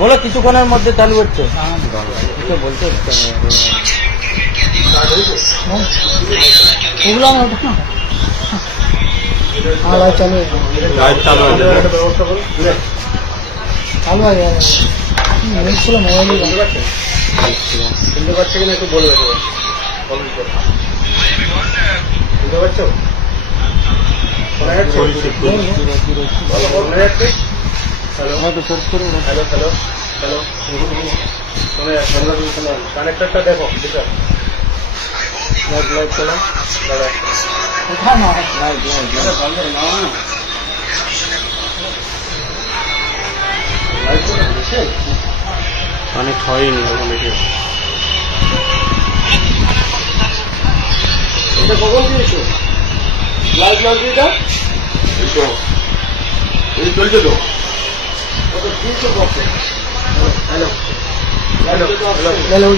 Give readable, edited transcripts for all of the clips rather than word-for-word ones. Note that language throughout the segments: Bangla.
বলো কিছুক্ষণের মধ্যে চালু হচ্ছে বলতে শুনতে পাচ্ছে কিনা একটু বলবে বুঝতে পারছো? শোনা যাচ্ছে? হ্যালো হ্যালো হ্যালো শোনা যাচ্ছে? কানেক্টরটা দেখো অনেক হয়নি এটা কখন দিয়েছো লাইভ লন্ড্রিটা? এই চলছে তো দিয়েছো কখন? Hello hello hello hello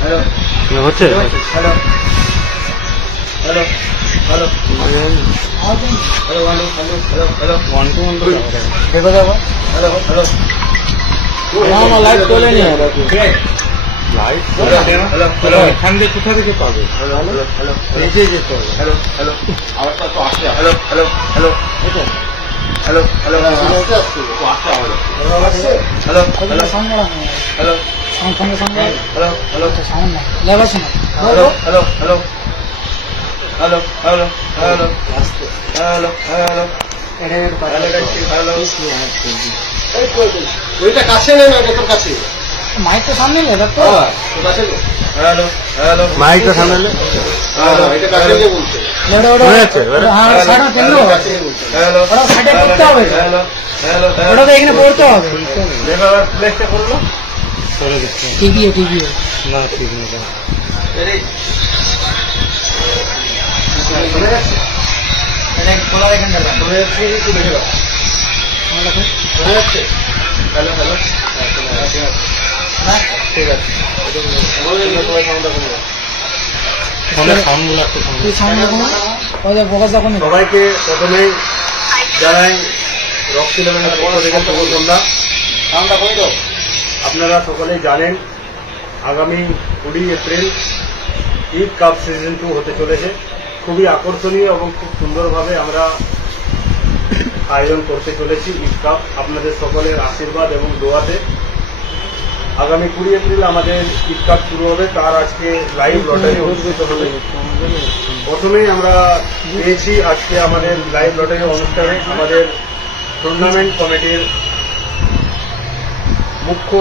hello হচ্ছে হ্যালো হ্যালো হ্যালো লাইভ চলে নি এখান থেকে কোথা থেকে পাবে? যেতে হবে। হ্যালো হ্যালো আওয়াজটা তো আসছে। Hello hello hello hello hello hello hello hello সঙ্গে হ্যালো সঙ্গে সঙ্গে হ্যালো হ্যালো সামনে লেবার শোনা hello hello hello hello hello hello hello hello ওইটা কাছে নেই না তোর কাছে মাইক তো সামনে নেই তো কাছে হ্যালো হ্যালো মাইক তো সামনে নেই এটা কাছে নিয়ে বলছে ওটা তো এখানে পড়তে হবে প্লেসটা করলো টিভি না ঠিক নেই খোলা দেখেন দাদা হ্যালো হ্যালো ঠিক আছে সবাইকে প্রথমেই জানাই রক ইলেভেনের পক্ষ থেকে শুভসন্ধ্যা। আপনারা সকলেই জানেন আগামী 20 এপ্রিল ঈদ কাপ সিজন 2 হতে চলেছে। খুবই আকর্ষণীয় এবং খুব সুন্দরভাবে আমরা আয়োজন করতে চলেছি ঈদ কাপ আপনাদের সকলের আশীর্বাদ এবং দোয়াতে। আগামী 20 এপ্রিল আমাদের ঈদ কাপ শুরু হবে, তার আজকে লাইভ লটারি অনুষ্ঠিত হবে। প্রথমেই আমরা পেয়েছি আজকে আমাদের লাইভ লটারি অনুষ্ঠানে আমাদের টুর্নামেন্ট কমিটির মুখ্য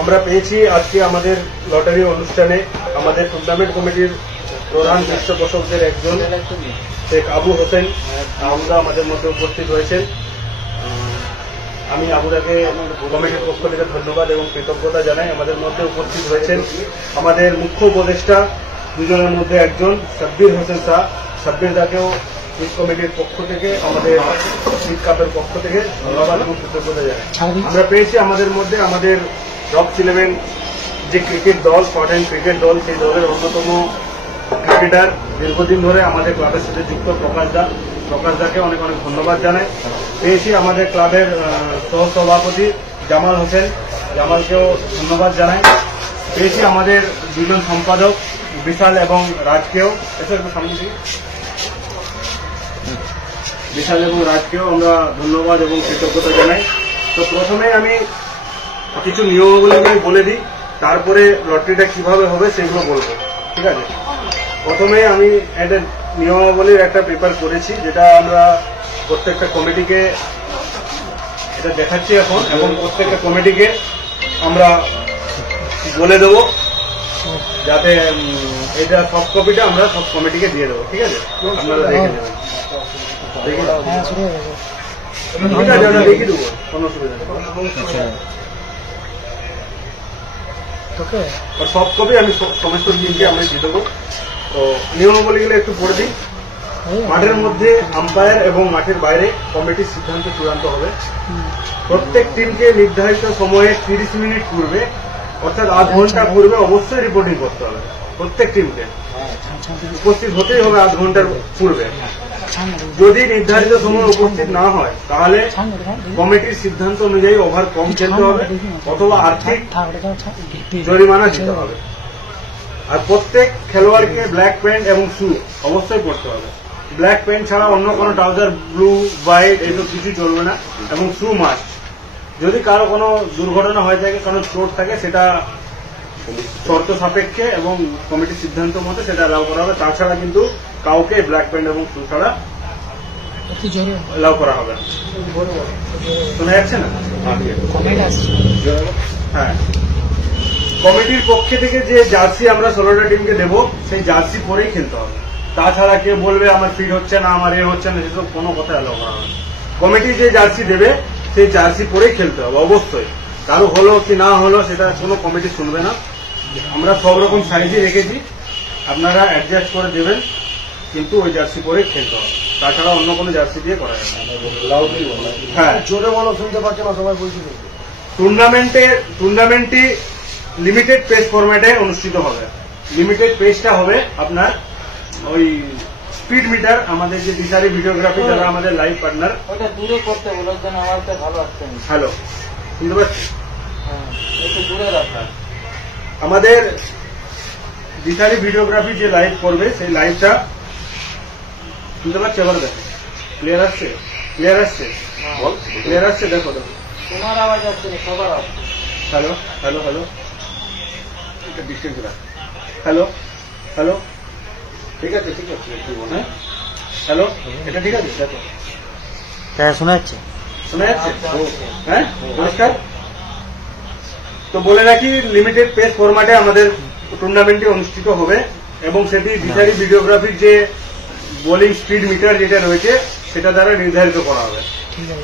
আমরা পেয়েছি আজকে আমাদের লটারি অনুষ্ঠানে আমাদের টুর্নামেন্ট কমিটির প্রধান পৃষ্ঠপোষকদের একজন শেখ আবু হোসেন আহমদা আমাদের মধ্যে উপস্থিত হয়েছেন। আমি আবুদাকে কমিটির পক্ষ থেকে ধন্যবাদ এবং কৃতজ্ঞতা জানাই। আমাদের মধ্যে উপস্থিত হয়েছেন আমাদের মুখ্য উপদেষ্টা দুজনের মধ্যে একজন সাব্বির হোসেন শাহ। সাব্বির দাকেও ঈদ কমিটির পক্ষ থেকে আমাদের ঈদ কাপের পক্ষ থেকে ধন্যবাদ এবং কৃতজ্ঞতা জানাই। আমরা পেয়েছি আমাদের মধ্যে আমাদের রক ইলেভেন যে ক্রিকেট দল স্কটল্যান্ড ক্রিকেট দল, সেই দলের অন্যতম ক্রিকেটার দীর্ঘদিন ধরে আমাদের ক্লাবের সাথে যুক্ত প্রকাশ দাকে অনেক অনেক ধন্যবাদ জানাই। পেয়েছি আমাদের ক্লাবের সহসভাপতি জামাল হোসেন, জামালকেও ধন্যবাদ জানাই। পেয়েছি আমাদের দুজন সম্পাদক বিশাল এবং রাজকেও, বিশাল এবং রাজকেও আমরা ধন্যবাদ এবং কৃতজ্ঞতা জানাই। তো প্রথমে আমি কিছু নিয়মাবলী বলে দিই, তারপরে লটারিটা কিভাবে হবে সেগুলো বলবো, ঠিক আছে? প্রথমে আমি একটা নিয়মাবলীর একটা পেপার করেছি, যেটা আমরা প্রত্যেকটা কমিটিকে এটা দেখাচ্ছি এখন, এবং প্রত্যেকটা কমিটিকে আমরা বলে দেব যাতে এটা সব কপিটা আমরা সব কমিটিকে দিয়ে দেবো, ঠিক আছে? আপনারা দেখে নেবেন, ঠিক আছে? আমরা লিখে দেবো, কোনো অসুবিধা নেই। আর সব কপি আমি সমস্ত টিমকে আমরা দিয়ে দেবো। তো নিয়মাবলীগুলো একটু পড়ে দিই। মাঠের মধ্যে আম্পায়ার এবং মাঠের বাইরে কমিটির সিদ্ধান্ত চূড়ান্ত হবে। প্রত্যেক টিমকে নির্ধারিত সময়ে 30 মিনিট পূর্বে, অর্থাৎ আধ ঘন্টা পূর্বে অবশ্যই রিপোর্টিং করতে হবে। প্রত্যেক টিমকে উপস্থিত হতেই হবে আধ ঘন্টার পূর্বে। যদি নির্ধারিত সময় উপস্থিত না হয় তাহলে কমিটির সিদ্ধান্ত অনুযায়ী ওভার কম খেলতে হবে অথবা আর্থিক জরিমানা দিতে হবে। আর প্রত্যেক খেলোয়াড়কে ব্ল্যাক প্যান্ট এবং শু অবশ্যই পরতে হবে। ব্ল্যাক প্যান্ট ছাড়া অন্য কোনো ট্রাউজার, ব্লু, হোয়াইট এসব কিছু চলবে না, এবং শু মাস্ট। যদি কারো কোনো দুর্ঘটনা হয়ে থাকে, কোনো চোট থাকে, সেটা শর্ত সাপেক্ষে এবং কমিটির সিদ্ধান্ত মতো সেটা অ্যালাউ করা হবে। তাছাড়া কিন্তু কাউকে ব্ল্যাক প্যান্ট এবং শু ছাড়া অ্যালাউ করা হবে। শোনা যাচ্ছে না? হ্যাঁ, কমিটির পক্ষে থেকে যে জার্সি আমরা 16টা টিমকে দেবো, সেই জার্সি পরেই খেলতে হবে। তাছাড়া কেউ বলবে আমার ফিট হচ্ছে না, আমার এ হচ্ছে না, সেসব কোনো কথা অ্যালাউ করা হবে। কমিটি যে জার্সি দেবে সেই জার্সি পরেই খেলতে হবে অবশ্যই। কারো হলো কি না হলো সেটা কোনো কমিটি শুনবে না। আমরা সব রকম সাইজই রেখেছি, আপনারা অ্যাডজাস্ট করে দেবেন, কিন্তু ওই জার্সি পরেই খেলতে হবে। তাছাড়া অন্য কোনো জার্সি দিয়ে করা যাবে না। হ্যাঁ, জোরে বলো, শুনতে পাচ্ছে না সবাই, বলছিল। টুর্নামেন্টটি লিমিটেড পেস ফরম্যাটে অনুষ্ঠিত হবে। লিমিটেড পেসটা হবে আপনার ওই স্পিড মিটার। আমাদের যে দিশারি ভিডিওগ্রাফি যারা আমাদের লাইভ পার্টনার, ওটা দূরে করতে বলার জন্য আমারটা ভালো আসছে না। হ্যালো, শুনতে পাচ্ছি? একটু দূরে রাখা। আমাদের দিশারি ভিডিওগ্রাফি যে লাইভ করবে সেই লাইভটা শুনতে পাচ্ছি? আবার দেখো, ক্লিয়ার আসছে? ক্লিয়ার আসছে? ক্লিয়ার আসছে? দেখো দেখো, তোমার আওয়াজ আসছে না, সবার আওয়াজ। হ্যালো হ্যালো হ্যালো, এটা ডিস্টেন্স রাখ। হ্যালো হ্যালো, ঠিক আছে ঠিক আছে, হ্যাঁ হ্যালো, এটা ঠিক আছে? দেখো, হ্যাঁ শোনা যাচ্ছে, শোনা যাচ্ছে? হ্যাঁ, নমস্কার। তো বলে রাখি, লিমিটেড পেস ফরম্যাটে আমাদের টুর্নামেন্টটি অনুষ্ঠিত হবে, এবং সেটি দিশারি ভিডিওগ্রাফির যে বোলিং স্পিড মিটার যেটা রয়েছে সেটা দ্বারা নির্ধারিত করা হবে।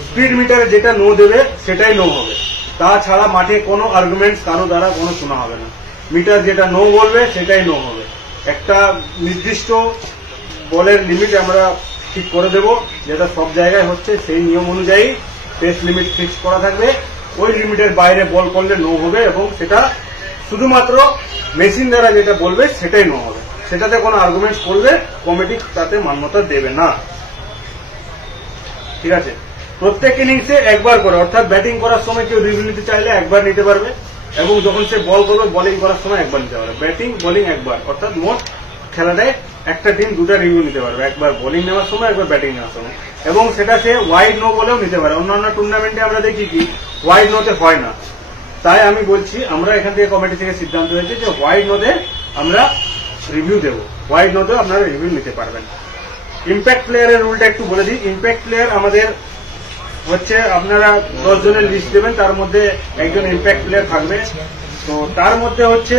স্পিড মিটারে যেটা নো দেবে সেটাই নো হবে। তাছাড়া মাঠে কোনো আর্গুমেন্টস কারো দ্বারা কোনো শোনা হবে না। মিটার যেটা নো বলবে সেটাই নো হবে। একটা নির্দিষ্ট বলের লিমিট আমরা ঠিক করে দেব, যেটা সব জায়গায় হচ্ছে। সেই নিয়ম অনুযায়ী পেস লিমিট ফিক্স করা থাকবে। ওই লিমিটের বাইরে বল করলে নো হবে, এবং সেটা শুধুমাত্র মেশিন দ্বারা যেটা বলবে সেটাই নো হবে। সেটাতে কোনো আর্গুমেন্টস করলে কমিটি তাতে মান্যতা দেবে না, ঠিক আছে? প্রত্যেক ইনিংসে একবার করে, অর্থাৎ ব্যাটিং করার সময় কেউ রিভিউ নিতে চাইলে একবার নিতে পারবে, এবং যখন সে বল করবে বোলিং করার সময় একবার নিতে পারবে। ব্যাটিং বোলিং একবার, অর্থাৎ মোট খেলাটায় একটা টিম দুটা রিভিউ নিতে পারবে, একবার বোলিং নেওয়ার সময়, একবার ব্যাটিং নেওয়ার সময়। এবং সেটা সে ওয়াইড নো বলেও নিতে পারে। অন্যান্য টুর্নামেন্টে আমরা দেখি কি ওয়াইড নোতে হয় না। তাই আমি বলছি, আমরা এখান থেকে কমিটি থেকে সিদ্ধান্ত হয়েছে যে ওয়াইড নোতে আমরা রিভিউ দেবো, ওয়াইড নোতে আপনারা রিভিউ নিতে পারবেন। ইম্প্যাক্ট প্লেয়ারের রুলটা একটু বলে দিই। ইম্প্যাক্ট প্লেয়ার আমাদের হচ্ছে, আপনারা 10 জনের লিস্ট দেবেন, তার মধ্যে একজন ইম্প্যাক্ট প্লেয়ার থাকবে। তো তার মধ্যে হচ্ছে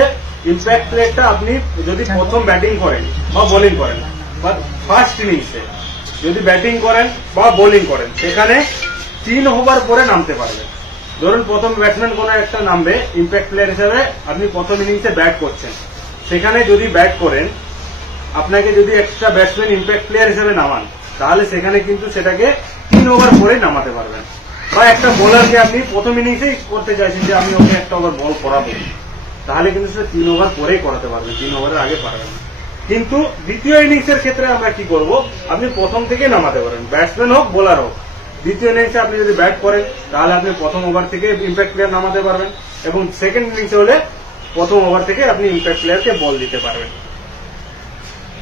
ইম্প্যাক্ট প্লেয়ারটা আপনি যদি প্রথম ব্যাটিং করেন বা বোলিং করেন, বা ফার্স্ট ইনিংসে যদি ব্যাটিং করেন বা বোলিং করেন, সেখানে 3 ওভার পরে নামতে পারবেন। ধরুন প্রথম ব্যাটসম্যান কোনো একটা নামবে ইম্প্যাক্ট প্লেয়ার হিসেবে, আপনি প্রথম ইনিংসে ব্যাট করছেন, সেখানে যদি ব্যাট করেন, আপনাকে যদি এক্সট্রা ব্যাটসম্যান ইম্প্যাক্ট প্লেয়ার হিসেবে নামান, তাহলে সেখানে কিন্তু সেটাকে 3 ওভার পরে নামাতে পারবেন। বা একটা বোলারকে আপনি প্রথম ইনিংসেই করতে চাইছেন যে আমি ওকে একটা ওভার বল করাবো, তাহলে কিন্তু সেটা 3 ওভার পরেই করাতে পারবেন, 3 ওভারের আগে পারবেন না। কিন্তু দ্বিতীয় ইনিংসের ক্ষেত্রে আমরা কি করব, আপনি প্রথম থেকে নামাতে পারেন, ব্যাটসম্যান হোক বোলার হোক। দ্বিতীয় ইনিংসে আপনি যদি ব্যাট করেন তাহলে আপনি প্রথম ওভার থেকে ইম্প্যাক্ট প্লেয়ার নামাতে পারবেন, এবং সেকেন্ড ইনিংসে হলে প্রথম ওভার থেকে আপনি ইম্প্যাক্ট প্লেয়ারকে বল দিতে পারবেন।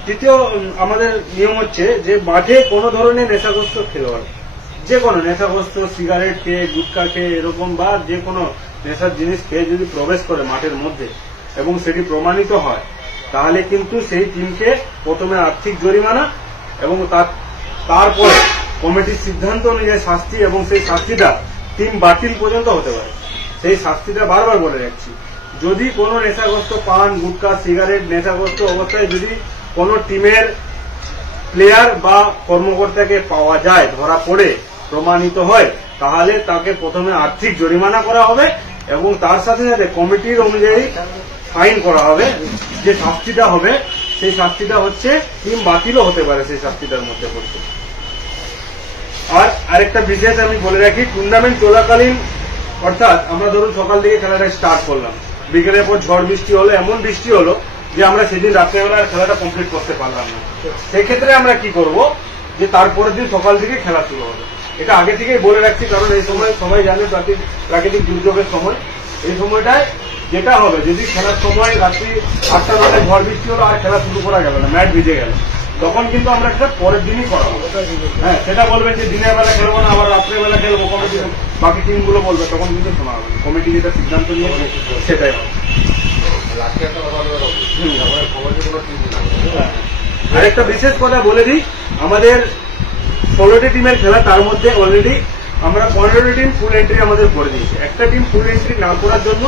তৃতীয় আমাদের নিয়ম হচ্ছে যে মাঠে কোনো ধরনের নেশাগ্রস্ত খেলোয়াড়, যে কোনো নেশাগ্রস্ত সিগারেট খেয়ে, গুটখা খেয়ে, এরকম বা যে কোনো নেশার জিনিস খেয়ে যদি প্রবেশ করে মাঠের মধ্যে এবং সেটি প্রমাণিত হয়, তাহলে কিন্তু সেই টিমকে প্রথমে আর্থিক জরিমানা এবং তারপরে কমিটির সিদ্ধান্ত অনুযায়ী শাস্তি, এবং সেই শাস্তিটা টিম বাতিল পর্যন্ত হতে পারে। সেই শাস্তিটা বারবার বলে রাখছি, যদি কোনো নেশাগ্রস্ত পান গুটখা সিগারেট নেশাগ্রস্ত অবস্থায় যদি কোনো টিমের প্লেয়ার বা কর্মকর্তাকে পাওয়া যায়, ধরা পড়ে প্রমাণিত হয়, তাহলে তাকে প্রথমে আর্থিক জরিমানা করা হবে এবং তার সাথে সাথে কমিটির অনুযায়ী ফাইন করা হবে। যে শাস্তিটা হবে সেই শাস্তিটা হচ্ছে টিম বাতিলও হতে পারে সেই শাস্তিটার মধ্যে পড়ছে। আর আরেকটা বিশেষ আমি বলে রাখি, টুর্নামেন্ট চলাকালীন অর্থাৎ আমরা ধরুন সকাল থেকে খেলাটা স্টার্ট করলাম, বিকেলের পর ঝড় বৃষ্টি হলো, এমন বৃষ্টি হলো যে আমরা সেদিন রাত্রেবেলা খেলাটা কমপ্লিট করতে পারলাম না। সেক্ষেত্রে আমরা কি করব, যে তারপরের দিন সকাল থেকে খেলা শুরু হবে। এটা আগে থেকেই বলে রাখছি, কারণ এই সময় সবাই জানে প্রাকৃতিক দুর্যোগের সময়। এই সময়টায় যেটা হবে, যদি খেলার সময় রাত্রি 8টা 9টায় ঝড় বৃষ্টি হলো আর খেলা শুরু করা গেল না, ম্যাচ ভিজে গেল, তখন কিন্তু আমরা সেটা পরের দিনই করাবো। হ্যাঁ, সেটা বলবেন যে দিনের বেলা খেলবো না, আবার রাত্রেবেলা খেলবো, কমিটি বাকি টিমগুলো বলবে, তখন কিন্তু শোনা হবে। কমিটি যেটা সিদ্ধান্ত নিয়ে সেটাই হবে। আরেকটা বিশেষ কথা বলে দিই, আমাদের 16টি টিমের খেলা, তার মধ্যে অলরেডি আমরা 15টি টিম ফুল এন্ট্রি আমাদের করে দিয়েছি। একটা টিম ফুল এন্ট্রি না করার জন্য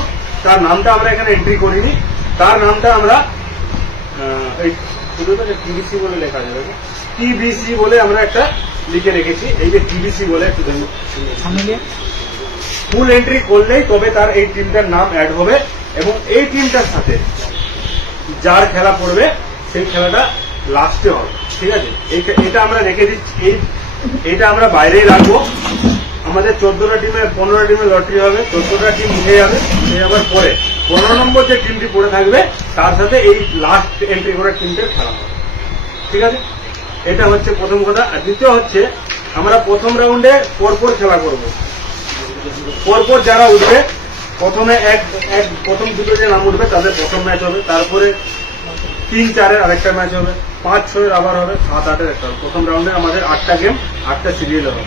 তার নামটা আমরা এখানে এন্ট্রি করিনি, তার নামটা আমরা টিবিসি বলে লেখা যাবে, টিবিসি বলে আমরা একটা লিখে রেখেছি। এই যে টিবিসি বলে একটু ফুল এন্ট্রি করলেই তবে তার এই টিমটার নাম অ্যাড হবে এবং এই টিমটার সাথে যার খেলা পড়বে সেই খেলাটা লাস্টে হবে। ঠিক আছে, এটা আমরা রেখে দিচ্ছি, এইটা আমরা বাইরেই রাখবো। আমাদের 14টা টিমে 15টা টিমে লটারি হবে, 14টা টিম উঠে যাবে, উঠে যাবার পরে 15 নম্বর যে টিমটি পড়ে থাকবে তার সাথে এই লাস্ট এন্ট্রি করা টিমটার খেলা হবে। ঠিক আছে, এটা হচ্ছে প্রথম কথা। আর দ্বিতীয় হচ্ছে, আমরা প্রথম রাউন্ডে পরপর খেলা করব। পরপর যারা উঠবে, প্রথমে প্রথম দুটো যে নাম উঠবে তাদের প্রথম ম্যাচ হবে, তারপরে 3-4-এর আরেকটা ম্যাচ হবে, 5-6-এর আবার হবে, 7-8-এর একটা হবে। প্রথম রাউন্ডে আমাদের 8টা গেম, 8টা সিরিয়াল হবে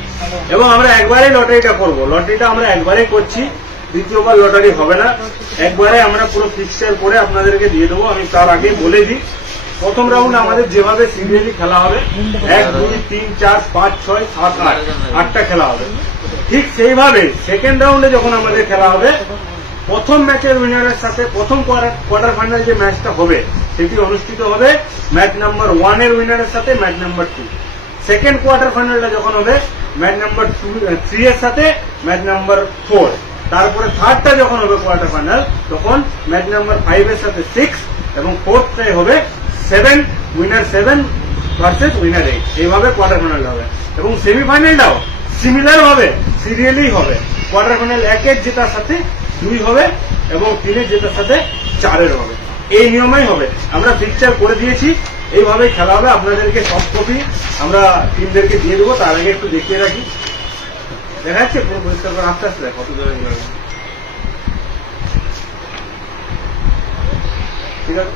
এবং আমরা একবারেই লটারিটা করব। লটারিটা আমরা একবারেই করছি, দ্বিতীয়বার লটারি হবে না। একবারে আমরা পুরো ফিক্সচার করে আপনাদেরকে দিয়ে দেবো। আমি তার আগে বলে দিই, প্রথম রাউন্ড আমাদের যেভাবে সিরিয়ালি খেলা হবে, 1, 2, 3, 4, 5, 6, 7, 8, 8টা খেলা হবে, ঠিক সেইভাবে সেকেন্ড রাউন্ডে যখন আমাদের খেলা হবে, প্রথম ম্যাচের উইনারের সাথে প্রথম কোয়ার্টার ফাইনাল যে ম্যাচটা হবে সেটি অনুষ্ঠিত হবে ম্যাচ নাম্বার 1 এর উইনারের সাথে ম্যাচ নাম্বার 2। সেকেন্ড কোয়ার্টার ফাইনালটা যখন হবে ম্যাচ নাম্বার 3 এর সাথে ম্যাচ নাম্বার 4। তারপরে থার্ডটা যখন হবে কোয়ার্টার ফাইনাল, তখন ম্যাচ নাম্বার 5 এর সাথে 6 এবং ফোর্থটাই হবে 7, উইনার 7 ভার্সেস উইনার 8। এইভাবে কোয়ার্টার ফাইনাল হবে এবং সেমিফাইনালটাও সিমিলার ভাবে সিরিয়ালি হবে। কোয়ার্টার ফাইনাল 1-এর জেতার সাথে 2 হবে এবং 3-এর জেতার সাথে 4-এর হবে। এই নিয়মেই হবে। আমরা ফিক্সচার করে দিয়েছি, এইভাবে খেলা হবে। আপনাদেরকে সব কপি আমরা টিমদেরকে দিয়ে দেবো। তার আগে একটু দেখিয়ে রাখি, দেখা যাচ্ছে পুরো পরিষ্কার করে আস্তে আস্তে কত দূরে গেল। ঠিক আছে,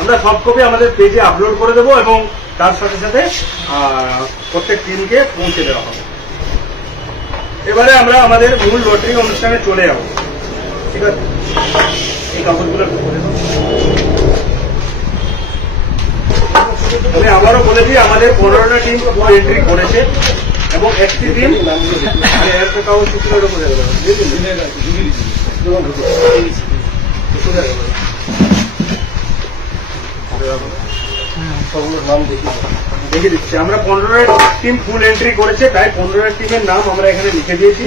আমরা সব কপি আমাদের পেজে আপলোড করে দেবো এবং তার সাথে সাথে প্রত্যেক টিমকে পৌঁছে দেওয়া হবে। এবারে আমরা আমাদের মূল লটারি অনুষ্ঠানে চলে যাব। ঠিক আছে, এই কাগজগুলো আমি আবারও বলে দিই, আমাদের 15টা টিম এন্ট্রি করেছে এবং একটি টিম একটা কাগজ দেখে দিচ্ছি। আমরা 15টা টিম ফুল এন্ট্রি করেছে, তাই 15টা টিমের নাম আমরা এখানে লিখে দিয়েছি।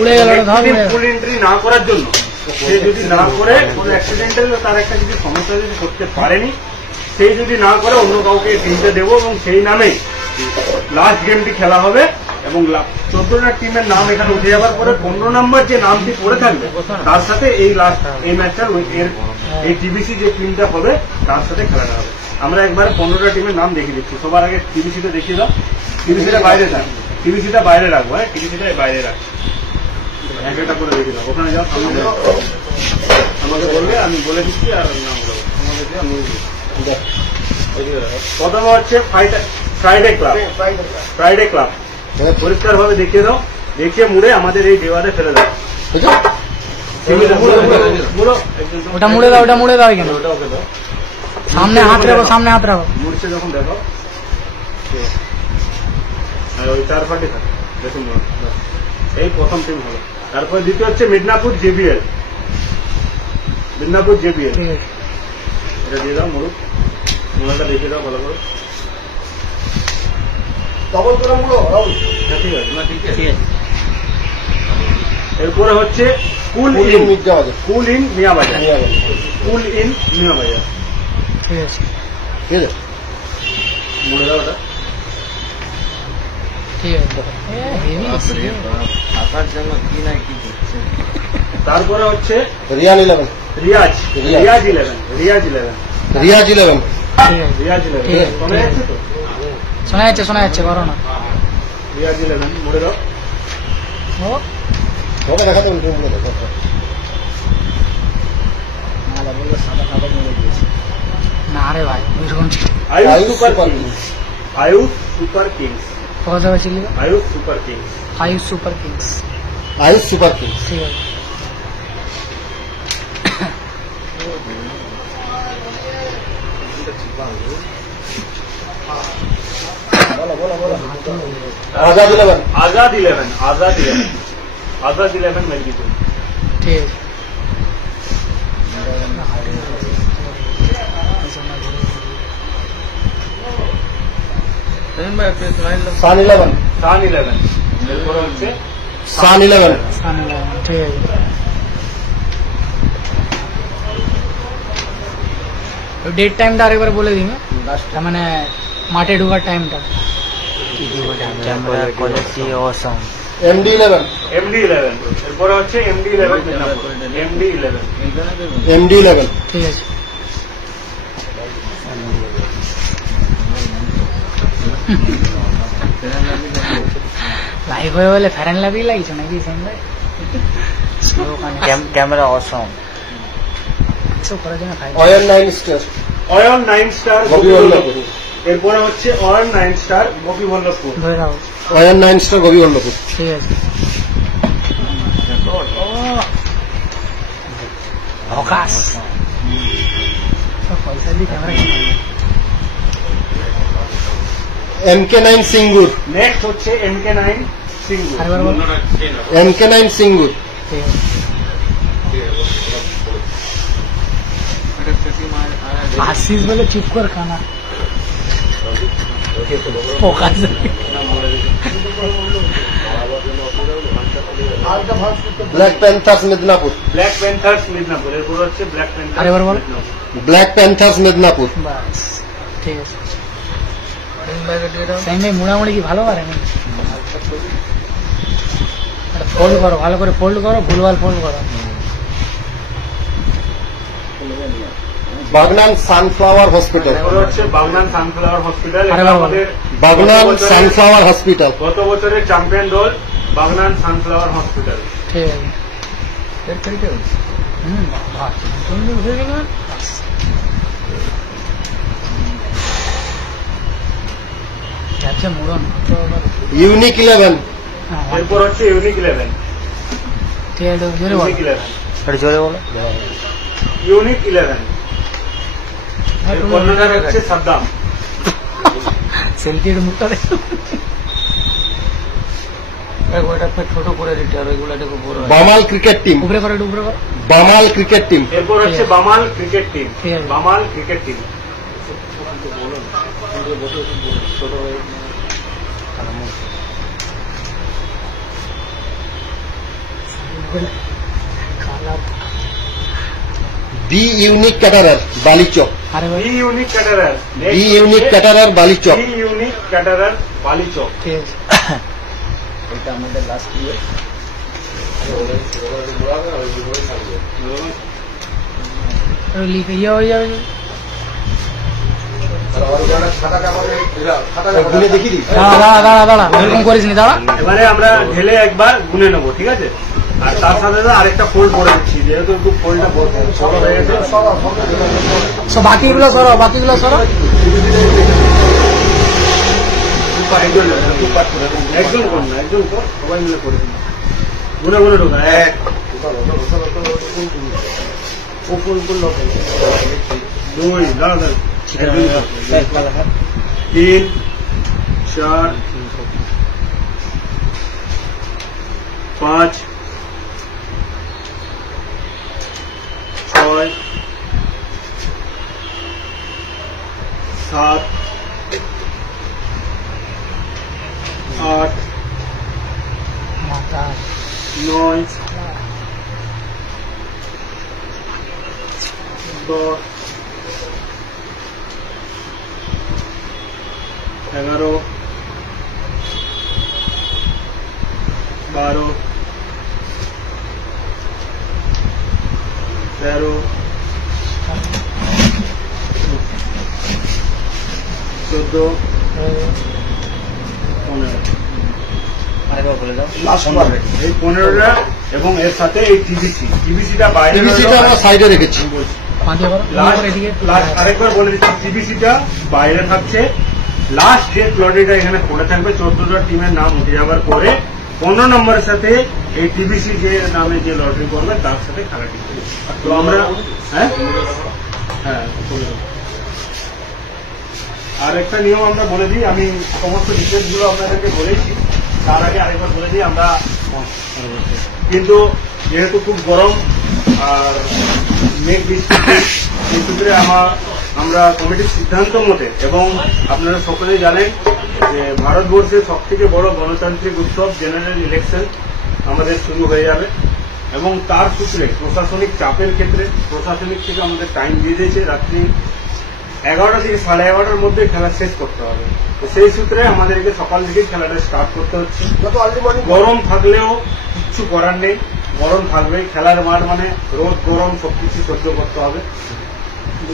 ফুল এন্ট্রি না করার জন্য, সে যদি না করে কোনো অ্যাক্সিডেন্টাল তার একটা যদি সমস্যা যদি করতে পারেনি, সেই যদি না করে অন্য কাউকে টিমটা দেবো এবং সেই নামেই লাস্ট গেমটি খেলা হবে এবং 14টা টিমের নাম এখানে উঠে যাওয়ার পরে 15 নম্বর যে নামটি পড়ে থাকবে তার সাথে এই লাস্ট এই ম্যাচটা এই টিবিসি যে টিমটা হবে তার সাথে খেলাটা হবে। আমরা একবারে 15টা টিমের নাম দেখিয়ে দিচ্ছি। সবার আগে টিবিসিটা দেখিয়ে দাও। টিবিসিটা বাইরে থাক, টিবিসিটা বাইরে রাখবো। হ্যাঁ, টিবিসিটা বাইরে রাখ, একটা করে দেখিয়ে দাও। ওখানে যাও, আমাকে বললে আমি বলে দিচ্ছি আর নাম বলবো আমাদেরকে। আমি প্রথম হচ্ছে ফ্রাইডে ক্লাব। ফ্রাইডে ক্লাব পরিষ্কার ভাবে দেখিয়ে দাও, দেখিয়ে মুড়ে আমাদের এই দেওয়ালে ফেলে দাও। ওটা মুড়ে দাও, ওটা মুড়ে দাও, এখানে ওটা ওকে দাও। সামনে হাত রাখো, সামনে হাত রাখো। মুড়ছে যখন দেখো আর ওই 4 পার্টি থাকে দেখুন ব্যাস। এই প্রথম টিম হলো। তারপর দ্বিতীয় হচ্ছে মিদনাপুর জেবিএল। মিদনাপুর জেবিএল ঠিক আছে এটা দিয়ে দাও মুরুখ, মুড়াটা দেখিয়ে দাও ভালো করে। ডবল করে মুড়ো রাহুল। ঠিক আছে না, ঠিক আছে। ঠিক আছে এরপরে হচ্ছে cool in cool in Miabazar. Cool in Miabazar ঠিক আছে ঠিক আছে মুড়ে দাও ওটা। ঠিক আছে হেভি থাকার জন্য কি না কি করছে। তারপরে হচ্ছে রিয়ান 11 রিয়াজ রিয়াজ। রিয়াজ 11 রিয়াজ 11 রিয়াজ 11 ঠিক আছে রিয়াজ 11 ঠিক আছে, মনে ঠিক আছে তো? শোনা যাচ্ছে করো না রিয়াজ 11 মুড়ে দাও। ও ওটা দেখাতে বলছি বলে দেখো না রে ভাই ওইরকম ছিল Ayush super kings. Ayush super kings. কত টাকা ছিল Ayush super kings. Ayush super kings Ayush super king ঠিক আছে আজাদ 11 আজাদ 11 আজাদ 11 আজাদ 11 মেদিনীপুর। ঠিক আছে সেদিন ভাই একটু স্মাইল দাও। সান 11 সান 11 এরপরে হচ্ছে সান 11 ঠিক আছে ডেট টাইমটা আরেকবার বলে দিন তার মানে মাঠে ঢোকার টাইমটা camera quality awesome. MD 11 MD 11 এরপরে হচ্ছে এমডি 11 মেদিনীপুর। এমডি 11 এমডি 11 ঠিক আছে লাইভ হয়ে বলে ফ্যারেন লাভি লাগছে নাকি সঙ্গে ক্যামেরা অসাম। এসব করার জন্য five Ayan 9 star Ayan 9 star Gopiballavpur এরপরে হচ্ছে অয়ন 9 স্টার গোপীবল্লভপুর। ধরে রাখো অয়ন 9 স্টার গোপীবল্লভপুর ঠিক আছে অকাশ পয়সা দিয়ে ক্যামেরা এমকে 9 সিঙ্গুর নেক্সট হচ্ছে এমকে 9 সিঙ্গুর। আরেকবার বলো এমকে 9 সিঙ্গুর ঠিক আছে আশিস বলে চুপ কর খানা পোকা black Panthers Medinipur black Panthers Midnapore. এরপরে হচ্ছে ব্ল্যাক প্যান্থার্স আরেকবার বলো। মিদনাপুর। ব্ল্যাক প্যান্থার্স মেদিনীপুর বাস ঠিক আছে সাইন ভাই মোড়ামুড়ি কি ভালো পারে ফোল্ড করো ভালো করে ফোল্ড করো ভুলভাল ফোল্ড করো বাগনান সানফ্লাওয়ার হসপিটাল এরপরে হচ্ছে বাগনান সানফ্লাওয়ার হসপিটাল। আরে এটা বাবা। আমাদের বাগনান সানফ্লাওয়ার হসপিটাল গত বছরের চ্যাম্পিয়ন দল বাগনান সানফ্লাওয়ার হসপিটাল। ঠিক আছে হুম বাহ, সুন্দর হয়ে গেল যাচ্ছে মোড়ন ইউনিক 11 এরপর হচ্ছে ইউনিক 11 ঠিক আছে জোরে বলো ইউনিক 11 জোরে বলো। ইউনিক 11 এরপর হচ্ছে সাদ্দাম। সেলফির মুখটা দেখো ওইটা ছোট করে দিতে আর ওইগুলো একটু বড় হয়। বামাল ক্রিকেট টিম উপরে করো একটু উপরে করো বামাল ক্রিকেট টিম এরপর হচ্ছে বামাল ক্রিকেট টিম। ঠিক আছে। বামাল ক্রিকেট টিম খালা বি ইউনিক ক্যাটারার বালিচক আরে ভাই B unique caterer. B unique caterer Balichak B unique caterer Balichak. ঠিক আছে এটা আমাদের লাস্ট ইয়ার। লিখে ইয়ে হয়ে যাবে গুলে দেখি দিই দাঁড়া এরকম করিস নি দাঁড়া এবারে আমরা ঢেলে একবার গুনে নেবো, ঠিক আছে? আর তার সাথে সাথে আরেকটা ফোল্ড করে দিচ্ছি, যেহেতু একটু ফোল্ডটা বড় হয়ে গেছে। সব বাকিগুলো সরো একজন করুন না, একজন তো সবাই মিলে করে দিন। গুনে গুনে ঢোকা। 1 2 দাঁড়া 3 4 5 6 7 8 মাথা 9 10 11 12 13 14 15 এই 15টা এবং এর সাথে এই টিবিসিটা বাইরে টিভিসিটা আমরা সাইডে রেখেছি। পাঁচ এবার এদিকে লাস্ট আরেকবার বলে দিচ্ছি, টিবিসিটা বাইরে থাকছে, লাস্ট যে লটারিটা এখানে পড়ে থাকবে 14টা টিমের নাম উঠে যাওয়ার পরে 15 নম্বরের সাথে এই টিবিসি যে নামে যে লটারি করবে তার সাথে খেলাটি করবে। তো আমরা হ্যাঁ হ্যাঁ বলে দেবো। আর একটা নিয়ম আমরা বলে দিই, আমি সমস্ত ডিটেলস গুলো আপনাদেরকে বলেছি, তার আগে আরেকবার বলে দিই আমরা কিন্তু যেহেতু খুব গরম আর মেঘ বৃষ্টি এই সূত্রে আমরা কমিটির সিদ্ধান্ত মতে এবং আপনারা সকলেই জানেন যে ভারতবর্ষের সব থেকে বড় গণতান্ত্রিক উৎসব জেনারেল ইলেকশন আমাদের শুরু হয়ে যাবে এবং তার সূত্রে প্রশাসনিক চাপের ক্ষেত্রে প্রশাসনিক থেকে আমাদের টাইম দিয়ে দিয়েছে রাত্রি 11টা থেকে 11:30টার মধ্যে খেলা শেষ করতে হবে। তো সেই সূত্রে আমাদেরকে সকাল থেকেই খেলাটা স্টার্ট করতে হচ্ছে। গরম থাকলেও কিচ্ছু করার নেই, গরম থাকবেই, খেলার মাঠ মানে রোদ গরম সবকিছু সহ্য করতে হবে।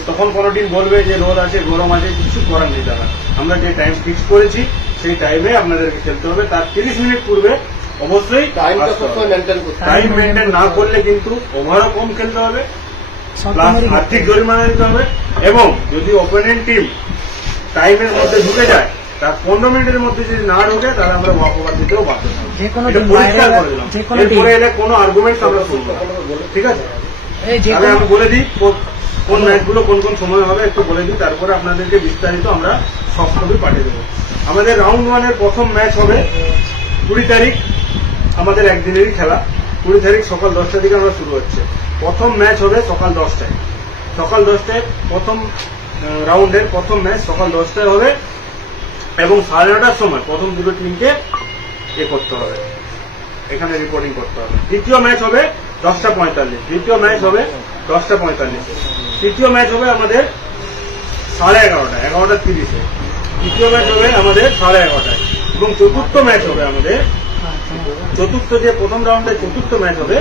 তখন কোনো টিম বলবে যে রোদ আছে গরম আছে, কিছু করার নেই দাদা, আমরা যে টাইম ফিক্স করেছি সেই টাইমে আপনাদেরকে খেলতে হবে। তার 30 মিনিট পূর্বে অবশ্যই টাইম মেনটেন না করলে কিন্তু ওভারও কম খেলতে হবে, প্লাস আর্থিক জরিমানা দিতে হবে এবং যদি ওপোনেন্ট টিম টাইমের মধ্যে ঢুকে যায় তার 15 মিনিটের মধ্যে যদি না ঢুকে তাহলে আমরা ওয়াক ওভার দিতেও বাধ্য থাকবো। যে কোনো এটা টিম পরিষ্কার করে দিলাম, এরপরে এলে কোনো আর্গুমেন্ট আমরা শুনবো না, ঠিক আছে? তাহলে আমি বলে দিই কোন ম্যাচগুলো কোন কোন সময় হবে একটু বলে দিই, তারপরে আপনাদেরকে বিস্তারিত আমরা সব ছবি পাঠিয়ে দেবো। আমাদের রাউন্ড 1-এর প্রথম ম্যাচ হবে 20 তারিখ, আমাদের একদিনেরই খেলা। 20 তারিখ সকাল 10টা থেকে আমরা শুরু হচ্ছে। প্রথম ম্যাচ হবে সকাল 10টায়, সকাল 10টায় প্রথম রাউন্ডের প্রথম ম্যাচ সকাল 10টায় হবে এবং 9:30টার সময় প্রথম দুটো টিমকে করতে হবে, এখানে রিপোর্টিং করতে হবে। দ্বিতীয় ম্যাচ হবে 10:45, দ্বিতীয় ম্যাচ হবে 10:45, তৃতীয় ম্যাচ হবে আমাদের 11:30, 11:30, তৃতীয় ম্যাচ হবে আমাদের 11:30 এবং চতুর্থ ম্যাচ হবে আমাদের চতুর্থ যে প্রথম রাউন্ডের চতুর্থ ম্যাচ হবে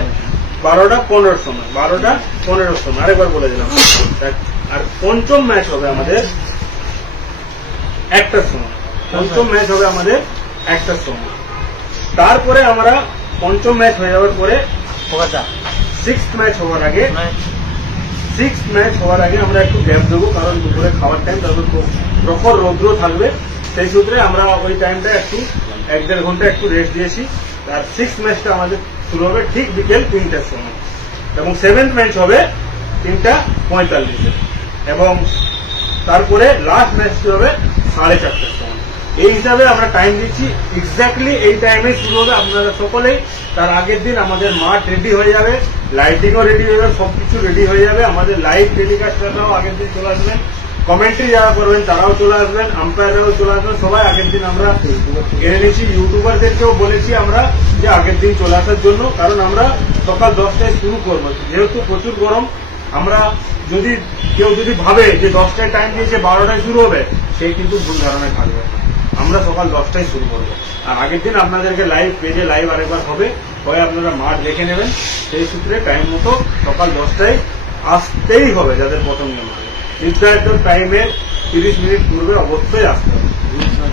12:15 সময়, 12:15 সময়, আরেকবার বলে দিলাম। আর পঞ্চম ম্যাচ হবে আমাদের 1টার সময়, পঞ্চম ম্যাচ হবে আমাদের 1টার সময়। তারপরে আমরা পঞ্চম ম্যাচ হয়ে যাওয়ার পরে সিক্স ম্যাচ হওয়ার আগে আমরা একটু গ্যাপ দেবো, কারণ দুপুরে খাওয়ার টাইম, তারপর প্রখর রৌদ্র থাকবে, সেই সূত্রে আমরা ওই টাইমটা একটু 1-1.5 ঘন্টা একটু রেস্ট দিয়েছি। আর সিক্স ম্যাচটা আমাদের শুরু হবে ঠিক বিকেল 3টার সময় এবং 7th ম্যাচ হবে 3:45 এবং তারপরে লাস্ট ম্যাচটি হবে 4:30টার সময়। এই হিসাবে আমরা টাইম দিচ্ছি, এক্স্যাক্টলি এই টাইমে শুরু হবে। আপনারা সকলেই তার আগের দিন আমাদের মাঠ রেডি হয়ে যাবে, লাইটিংও রেডি হয়ে যাবে, সবকিছু রেডি হয়ে যাবে। আমাদের লাইভ টেলিকাস্টাররাও আগের দিন চলে আসবেন, কমেন্ট্রি যারা করবেন তারাও চলে আসবেন, আম্পায়াররাও চলে আসবেন, সবাই আগের দিন আমরা ঘিরে নিয়েছি। ইউটিউবারদেরকেও বলেছি আমরা যে আগের দিন চলে আসার জন্য, কারণ আমরা সকাল 10টায় শুরু করবো। যেহেতু প্রচুর গরম, আমরা কেউ যদি ভাবে যে 10টায় টাইম দিয়েছে 12টায় শুরু হবে, সেই কিন্তু ভুল ধারণায় থাকবে। আমরা সকাল 10টায় শুরু করবো। আর আগের দিন আপনাদেরকে লাইভ পেজে লাইভ আরেকবার হবে, হয়ে আপনারা মাঠ দেখে নেবেন। সেই সূত্রে টাইম মতো সকাল 10টায় আসতেই হবে, যাদের প্রথম নিয়ম হবে নির্ধারিত টাইমের 30 মিনিট পূর্বে অবশ্যই আসতে হবে।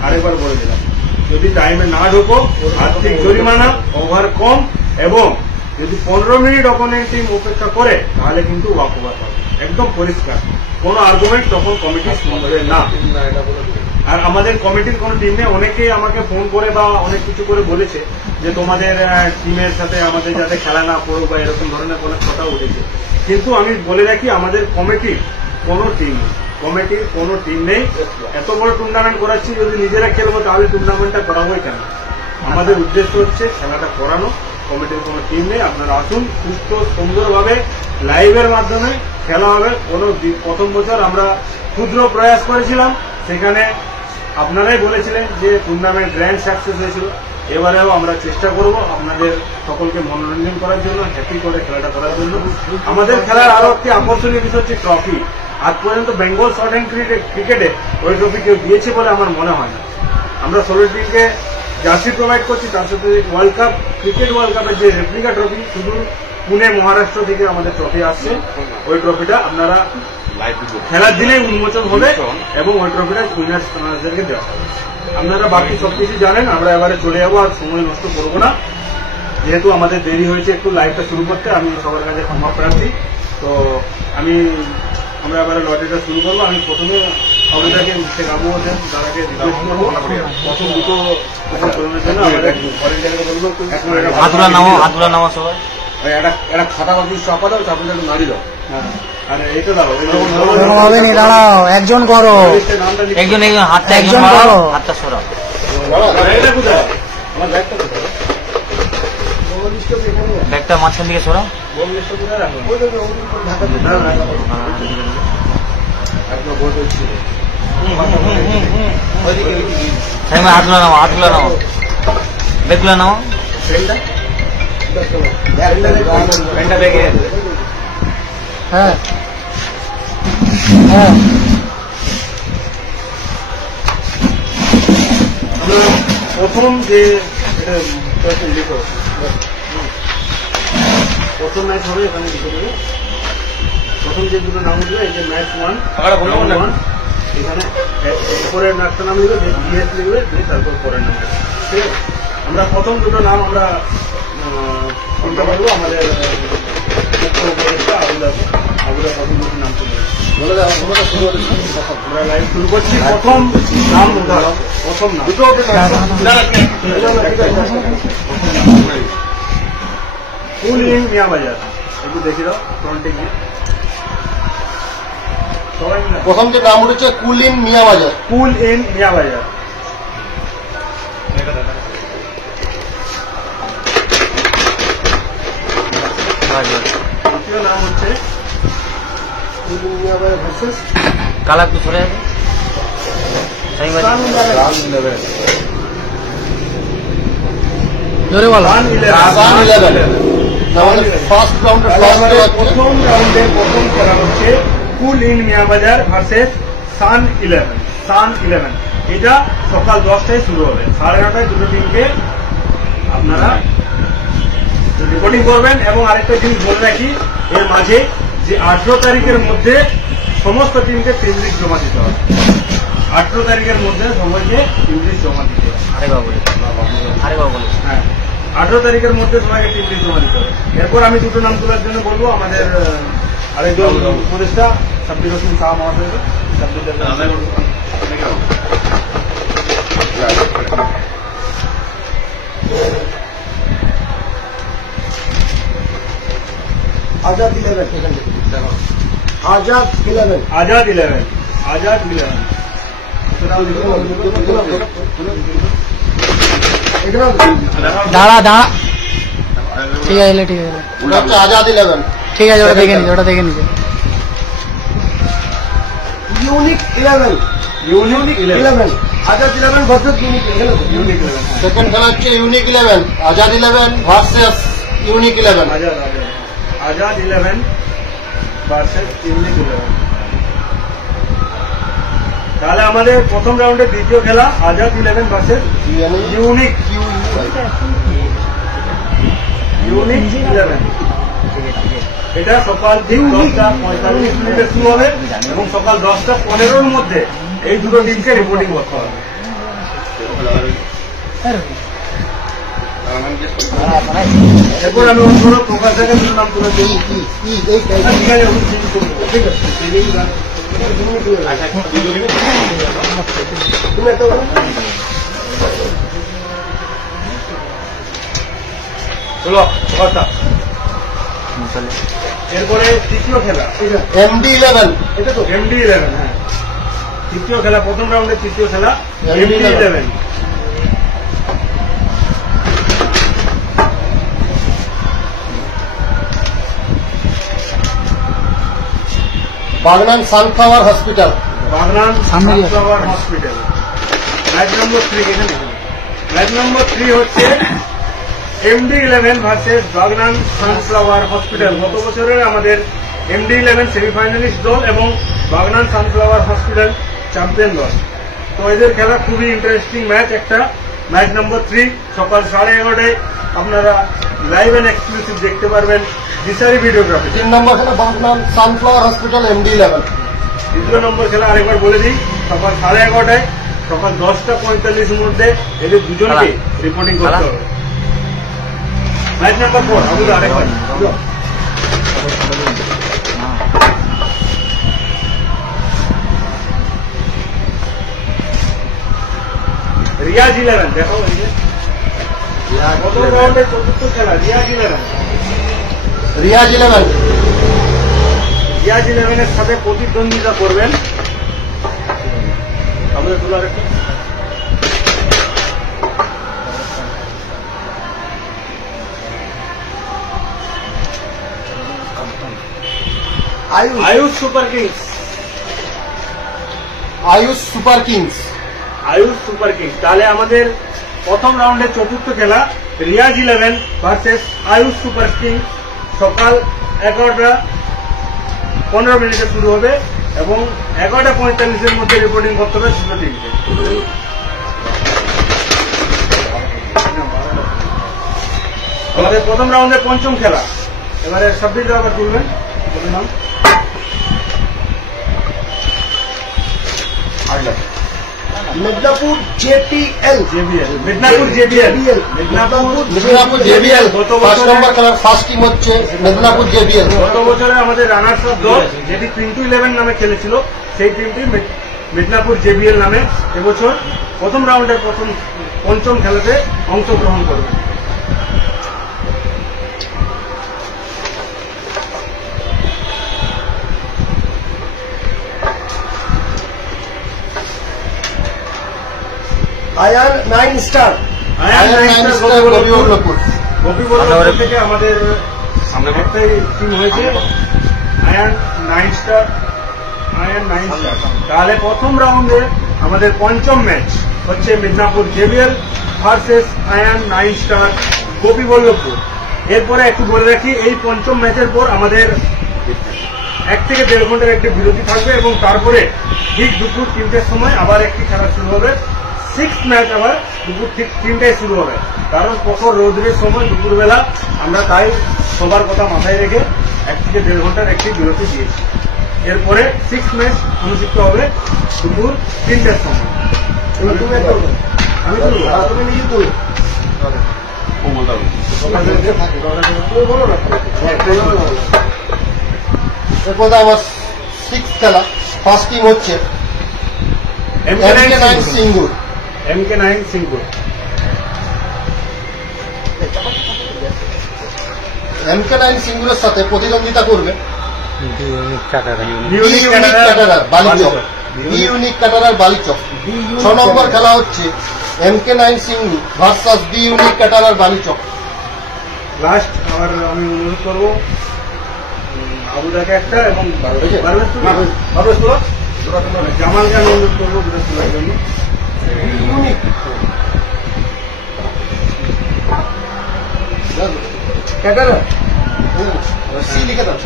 আরেকবার বলে দিলাম, যদি টাইমে না ঢোকো আর্থিক জরিমানা, ওভার কম এবং যদি 15 মিনিট অপোনেন্ট টিম অপেক্ষা করে তাহলে কিন্তু ওয়াক ওভার হবে, একদম পরিষ্কার, কোনো আর্গুমেন্ট তখন কমিটি শুনবে না। আর আমাদের কমিটির কোনো টিম নেই, অনেকেই আমাকে ফোন করে বা অনেক কিছু করে বলেছে যে তোমাদের টিমের সাথে আমাদের যাতে খেলা না করো বা এরকম ধরনের কোনো কথা উঠেছে, কিন্তু আমি বলে রাখি আমাদের কমিটির কোনো টিম নেই। এত বড় টুর্নামেন্ট করাচ্ছি, যদি নিজেরা খেলবো তাহলে টুর্নামেন্টটা করাবোই কেন? আমাদের উদ্দেশ্য হচ্ছে খেলাটা করানো কমিটির কোনো টিম নেই। আপনারা আসুন, সুস্থ সুন্দরভাবে লাইভের মাধ্যমে খেলা হবে। প্রথম বছর আমরা ক্ষুদ্র প্রয়াস করেছিলাম, সেখানে আপনারাই বলেছিলেন যে টুর্নামেন্ট গ্র্যান্ড সাকসেস হয়েছিল। এবারেও আমরা চেষ্টা করব আপনাদের সকলকে মনোরঞ্জন করার জন্য, হ্যাপি করে খেলাটা করার জন্য। আমাদের খেলার আরো একটি আকর্ষণীয় বিষয় হচ্ছে ট্রফি। আজ পর্যন্ত বেঙ্গল শর্ট হ্যান্ড ক্রিকেটে ওই ট্রফি কেউ দিয়েছে বলে আমার মনে হয় না। আমরা 16 টিমকে জার্সি প্রোভাইড করছি, তার সাথে ওয়ার্ল্ড কাপ, ক্রিকেট ওয়ার্ল্ড কাপের যে রেপ্লিকা ট্রফি, শুধু পুনে মহারাষ্ট্র থেকে আমাদের ট্রফি আসছে। ওই ট্রফিটা আপনারা খেলার দিনে উন্মোচন হবে এবং ওই ট্রফিটা উইনার্সদেরকে দেওয়া হবে। আপনারা বাকি সবকিছু জানেন। আমরা এবারে চলে যাবো, আর সময় নষ্ট করবো না, যেহেতু আমাদের দেরি হয়েছে একটু লাইভটা শুরু করতে। আমি সবার কাছে ক্ষমা প্রার্থী। তো আমরা এবারে লটারিটা শুরু করবো। আমি প্রথমে সবাইকে সে কাবু হতেন তারাকে রিকোয়েস্ট করবো প্রথম দুটো তরুণের জন্য আমাদের ভলেন্টিয়ারকে বলবো হাতুলা নামা সবাই একটা খাতা বাকি চাপা দাও, চাপা একটু নাড়ি দাও। আর এটা দাও, হবে নি, দাঁড়াও, একজন করো, নামটা একজন হাতটা একজন করো। হাতটা সরা এটা কোথায়? আমার ব্যাগটা কোথায়? ব্যাগটা মাঝখান দিকে সরা বল লিস্টটা কোথায় রাখো? না, না, একদম ভোট হচ্ছিল। হাতগুলো নাও ব্যাগগুলো নাও পেনটা ব্যাগে হ্যাঁ হ্যাঁ প্রথম যে এটা লিখো, প্রথম ম্যাচ হবে এখানে লিখে দেবে। প্রথম যে দুটো নাম উঠবে, এই যে ম্যাচ 1 এখানে উপরের ম্যাচটার নাম লিখবে, জিএস লিখবে, দিয়ে তারপর পরের নাম। ঠিক আছে, আমরা প্রথম দুটো নাম আমরা কোনটা বলবো, আমাদের মুখ্য উপদেষ্টা আবুদা প্রথম দুটো নাম তুলে আমরা লাইভ শুরু করছি। প্রথম নাম উদাহরণ, প্রথম নাম কুল ইন মিয়াবাজার। একটু দেখি দাও ফ্রন্টে গিয়ে সবাই মিলে। প্রথম যে নাম উঠেছে cooling Miabazar. Cool in Miabazar. দ্বিতীয় নাম হচ্ছে কুলিন মিয়াবাজার ভার্সেস কালা একটু সরে যাবে জোরে বলো। সান সান 11। 11। ফার্স্ট রাউন্ডের প্রথম রাউন্ডের প্রথম খেলা হচ্ছে কুল ইন মিয়াবাজার ভার্সেস সান 11। সান 11 এটা সকাল 10টায় শুরু হবে। 9:30টায় দুটো টিমকে আপনারা রেকর্ডিং করবেন। এবং আরেকটা জিনিস বলে রাখি, এর মাঝে যে 18 তারিখের মধ্যে সমস্ত টিমকে টিম লিস্ট জমা দিতে হবে। 18 তারিখের মধ্যে সবাইকে টিম লিস্ট জমা দিতে হবে। আরে বাবু হ্যাঁ, 18 তারিখের মধ্যে সবাইকে টিম লিস্ট জমা দিতে হবে। এরপর আমি দুটো নাম তোলার জন্য বলবো আমাদের আরেকজন উপদেষ্টা সাব্বির হোসেন শাহ মহাশয়কে। আজাদ 11। এখান থেকে আজাদ 11। আজাদ 11। আজাদ 11। দাঁড়া দাঁড়া, ঠিক আছে ঠিক আছে ওটা হচ্ছে আজাদ 11। ঠিক আছে, ওটা দেখে নিচ্ছে, ওটা দেখে নিচ্ছে। Unique 11। Unique 11। Azad 11 versus unique 11। Unique 11। Second খেলা হচ্ছে unique 11 Azad 11 versus unique 11। Azad 11 versus unique 11। তাহলে আমাদের প্রথম রাউন্ডের দ্বিতীয় খেলা আজাদ 11 ভার্সেস ইউনিক 11। এটা সকাল ঠিক 10:45 শুরু হবে এবং সকাল 10:15 মধ্যে এই দুটো টিমকে রিপোর্টিং করতে হবে। এরপর আমি অন্য প্রকাশ থেকে দুটো নাম তুলে দিই। ঠিক আছে, চলো কথা। এরপরে তৃতীয় খেলা এমডি 11। এটা তো এমডি 11। হ্যাঁ, তৃতীয় খেলা, প্রথম রাউন্ডের তৃতীয় খেলা MD 11। Bagnan sunflower hospital. Bagnan সামনে দিয়ে। Sunflower hospital. ম্যাচ নম্বর 3 এখানে। ম্যাচ নম্বর 3 হচ্ছে MD11 versus Bagnan sunflower hospital. গত বছরের আমাদের MD11 সেমিফাইনালিস্ট দল এবং বাগনান সানফ্লাওয়ার হসপিটাল চ্যাম্পিয়ন দল। তো এদের খেলা খুবই ইন্টারেস্টিং ম্যাচ একটা। ম্যাচ নম্বর 3 সকাল 11:30টায় আপনারা লাইভ এন্ড এক্সক্লুসিভ দেখতে পারবেন দিশারি ভিডিওগ্রাফি। 3 নম্বর খেলা বাগনান সানফ্লাওয়ার হসপিটাল MD11। দ্বিতীয় নম্বর খেলা আরেকবার বলে দিই, সকাল 11:30টায়, সকাল 10:45 মধ্যে এদের দুজনকে রিপোর্টিং করতে হবে। ম্যাচ নাম্বার 4 আবুদা আরেকবার রিয়াজ 11 দেখো এই যে প্রথম রাউন্ডের চতুর্থ খেলা রিয়াজ 11। রিয়াজ 11। রিয়াজ 11 এর সাথে প্রতিদ্বন্দ্বিতা করবেন আমাদের তুলো আরেকটা Ayush super kings. Ayush super kings. Ayush super kings. তাহলে আমাদের প্রথম রাউন্ডের চতুর্থ খেলা Riyaz 11 versus Ayush super kings সকাল 11:15 শুরু হবে এবং 11:45 মধ্যে রিপোর্টিং করতে হবে দুটো টিমকে। আমাদের প্রথম রাউন্ডের পঞ্চম খেলা। এবারে সাব্বির আবার তুলবেন নাম Medinipur JPL। Midnapore JBL। Medinipur JBL। গত 5 বছর নম্বর খেলার ফার্স্ট টিম হচ্ছে মেদিনীপুর JBL। গত বছরে আমাদের রানার্স আপ দল যেটি পিন্টু 11 নামে খেলেছিল সেই টিমটি মিদনাপুর JBL নামে এবছর প্রথম রাউন্ডের পঞ্চম খেলাতে অংশগ্রহণ করবে। আয়ার 9 star. Ayan nine star Gopiballavpur. Gopiballavpur থেকে আমাদের একটাই টিম হয়েছে আয়ান 9 স্টার। আয়ান 9 স্টার। তাহলে প্রথম রাউন্ডে আমাদের পঞ্চম ম্যাচ হচ্ছে Midnapore JBL versus Ayan 9 star Gopiballavpur. এরপরে একটু বলে রাখি এই পঞ্চম ম্যাচের পর আমাদের 1 থেকে 1.5 ঘন্টার একটি বিরতি থাকবে এবং তারপরে ঠিক দুপুর 3টের সময় আবার একটি খেলা শুরু হবে। 6th ম্যাচ আবার দুপুর ঠিক 3টায় শুরু হবে, কারণ প্রখর রৌদ্রের সময় দুপুরবেলা আমরা তাই সবার কথা মাথায় রেখে 1 থেকে 1.5 ঘন্টার একটি বিরতি দিয়েছি। এরপরে 6th ম্যাচ অনুষ্ঠিত হবে দুপুর 3টের সময়। আমি তুলবো, তুমি নিজে তুলো। এরপর আমার 6th খেলা ফার্স্ট টিম হচ্ছে MK9 Singur. MK9 Singur. MK9 সিঙ্গুরের সাথে প্রতিদ্বন্দ্বিতা করবে unique caterer Balichak. Unique caterer Balichak. 6 নম্বর খেলা হচ্ছে MK9 Singur versus unique caterer Balichak. Last আবার আমি অনুরোধ করবো আবুদাকে একটা এবং জামালকে আমি অনুরোধ করবো বিরাজ তোলার জন্য। ইউনিক ক্যাটারার সি লিখে দাও।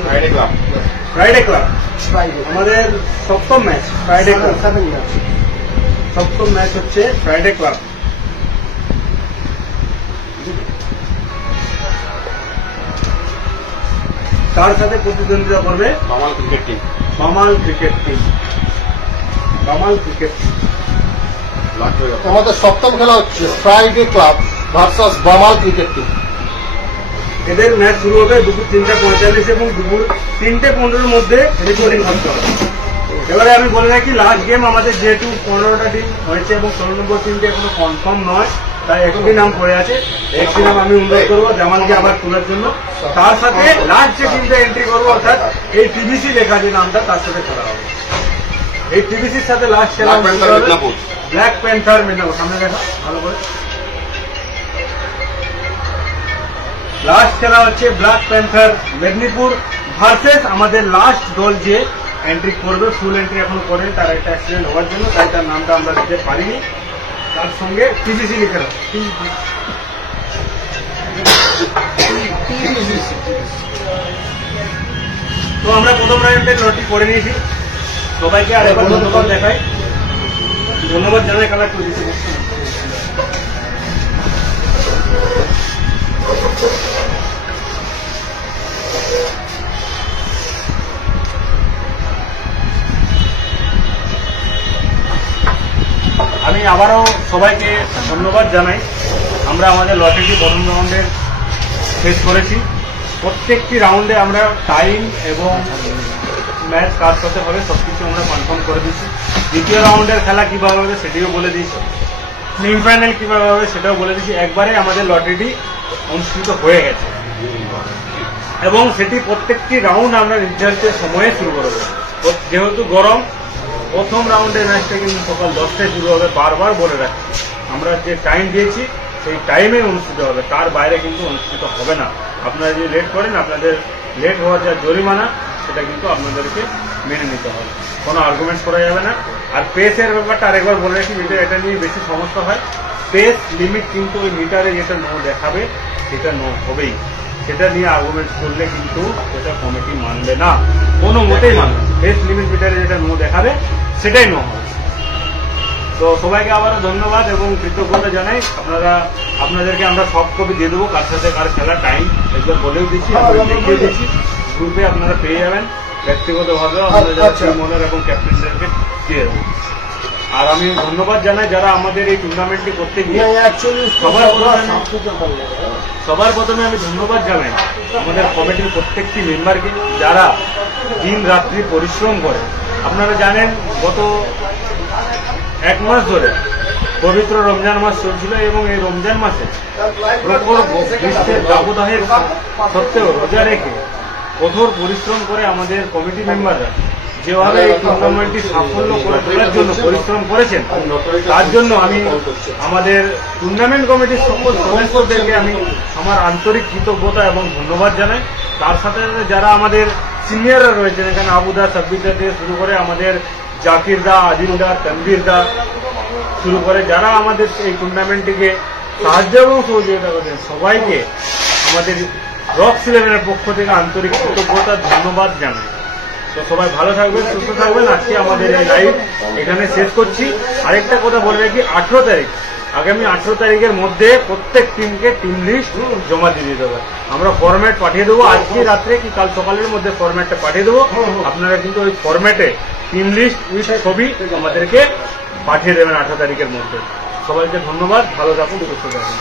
ফ্রাইডে ক্লাব আমাদের সপ্তম ম্যাচ। ফ্রাইডে ক্লাব সপ্তম ম্যাচ হচ্ছে ফ্রাইডে ক্লাব। তার সাথে প্রতিদ্বন্দ্বিতা করবে বামাল ক্রিকেট টিম। আমাদের সপ্তম খেলা হচ্ছে ফ্রাইডে ক্লাব ভার্সাস বামাল ক্রিকেট টিম। এদের ম্যাচ শুরু হবে দুপুর 3:45 এবং দুপুর 3:15 মধ্যে রিপোর্টিং করতে হবে। এবারে আমি বলে রাখি লাস্ট গেম আমাদের যেহেতু 15টা টিম হয়েছে এবং 16 নম্বর টিমটা এখনো কনফার্ম নয়, তাই একটি নাম পড়ে আছে। একটি নাম আমি অনুরোধ করবো জামালকে আবার তোলার জন্য। তার সাথে লাস্ট যে টিমটা এন্ট্রি করবো অর্থাৎ এই TBC লেখা যে নামটা তার সাথে খেলা হবে। এই TBCর সাথে লাস্ট খেলা ব্ল্যাক প্যান্থার মিদনাপুর। সামনে দেখা ভালো করে। লাস্ট খেলা হচ্ছে ব্ল্যাক প্যান্থার মেদিনীপুর ভার্সেস আমাদের লাস্ট দল যে এন্ট্রি করবে, ফুল এন্ট্রি এখন করে, তার একটা অ্যাক্সিডেন্ট হওয়ার জন্য, তাই তার নামটা আমরা দিতে পারিনি। তার সঙ্গে টিসিসি লিখে রাখো। তো আমরা প্রথম রাউন্ডের লটি করে নিয়েছি। সবাইকে আরেকবার ধন্যবাদ দেখাই, ধন্যবাদ জানাই কালার করে দিচ্ছি। আমি আবারও সবাইকে ধন্যবাদ জানাই। আমরা আমাদের লটারি প্রথম রাউন্ডে শেষ করেছি। প্রত্যেকটি রাউন্ডে আমরা টাইম এবং ম্যাচ কার সাথে হবে সবকিছু আমরা কনফার্ম করে দিচ্ছি। দ্বিতীয় রাউন্ডের খেলা কিভাবে হবে সেটিও বলে দিয়েছি, সেমিফাইনাল কিভাবে হবে সেটাও বলে দিচ্ছি। একবারে আমাদের লটারিটি অনুষ্ঠিত হয়ে গেছে এবং সেটি প্রত্যেকটি রাউন্ড আমরা নির্ধারিত সময়ে শুরু করবো। যেহেতু গরম, প্রথম রাউন্ডের ম্যাচটা কিন্তু সকাল 10টায় শুরু হবে। বারবার বলে রাখছি, আমরা যে টাইম দিয়েছি সেই টাইমে অনুষ্ঠিত হবে, তার বাইরে কিন্তু অনুষ্ঠিত হবে না। আপনারা যদি লেট করেন, আপনাদের লেট হওয়ার যা জরিমানা সেটা কিন্তু আপনাদেরকে মেনে নিতে হবে, কোনো আর্গুমেন্ট করা যাবে না। আর পেসের ব্যাপারটা আরেকবার বলে রাখি, যেটা এটা নিয়ে বেশি সমস্যা হয়। পেস লিমিট কিন্তু ওই মিটারে যেটা নো দেখাবে সেটা নো হবেই। সেটা নিয়ে আর্গুমেন্ট করলে কিন্তু সেটা কমিটি মানবে না, কোনো মতেই মানবে না। পেস লিমিট মিটারে যেটা নো দেখাবে সেটাই নো হবে। তো সবাইকে আবারও ধন্যবাদ এবং কৃতজ্ঞতা জানাই। আপনাদেরকে আমরা সব কপি দিয়ে দেবো, কার সাথে কার খেলা টাইম একবার বলেও দিচ্ছি, দেখিয়ে দিচ্ছি। গ্রুপে আপনারা পেয়ে যাবেন, ব্যক্তিগতভাবেও আপনাদের মনের এবং ক্যাপ্টেনদেরকে দিয়ে দেবো। আর আমি ধন্যবাদ জানাই যারা আমাদের এই টুর্নামেন্টটি করতে গিয়ে সবার প্রথমে আমি ধন্যবাদ জানাই আমাদের কমিটির প্রত্যেকটি মেম্বারকে, যারা দিন রাত্রি পরিশ্রম করে। আপনারা জানেন গত 1 মাস ধরে পবিত্র রমজান মাস চলছিল এবং এই রমজান মাসে প্রখর গ্রীষ্মের দাবদাহের সত্ত্বেও রোজা রেখে কঠোর পরিশ্রম করে আমাদের কমিটি মেম্বাররা যেভাবে এই টুর্নামেন্টটি সাফল্য করে তোলার জন্য পরিশ্রম করেছেন, তার জন্য আমি আমাদের টুর্নামেন্ট কমিটির সকল সদস্যদেরকে আমি আমার আন্তরিক কৃতজ্ঞতা এবং ধন্যবাদ জানাই। তার সাথে সাথে যারা আমাদের সিনিয়ররা রয়েছেন, এখানে আবুদা, সাব্বিরদা থেকে শুরু করে আমাদের জাকির দা, আজিম দা, তানভীর দা শুরু করে যারা আমাদের এই টুর্নামেন্টটিকে সাহায্য এবং সহযোগিতা করেন, সবাইকে আমাদের রক্স ইলেভেনের পক্ষ থেকে আন্তরিক কৃতজ্ঞতা ধন্যবাদ জানাই। তো সবাই ভালো থাকবেন, সুস্থ থাকবেন। আজকে আমাদের এই লাইভ এখানে শেষ করছি। আরেকটা কথা বলে রাখি, 18 তারিখ, আগামী 18 তারিখের মধ্যে প্রত্যেক টিমকে টিম লিস্ট জমা দিয়ে দিতে হবে। আমরা ফরম্যাট পাঠিয়ে দেবো, আজকে রাত্রে কি কাল সকালের মধ্যে ফরম্যাটটা পাঠিয়ে দেবো। আপনারা কিন্তু ওই ফরম্যাটে টিম লিস্ট উইথ ছবি আমাদেরকে পাঠিয়ে দেবেন 18 তারিখের মধ্যে। সবাইকে ধন্যবাদ, ভালো থাকুন, সুস্থ থাকুন।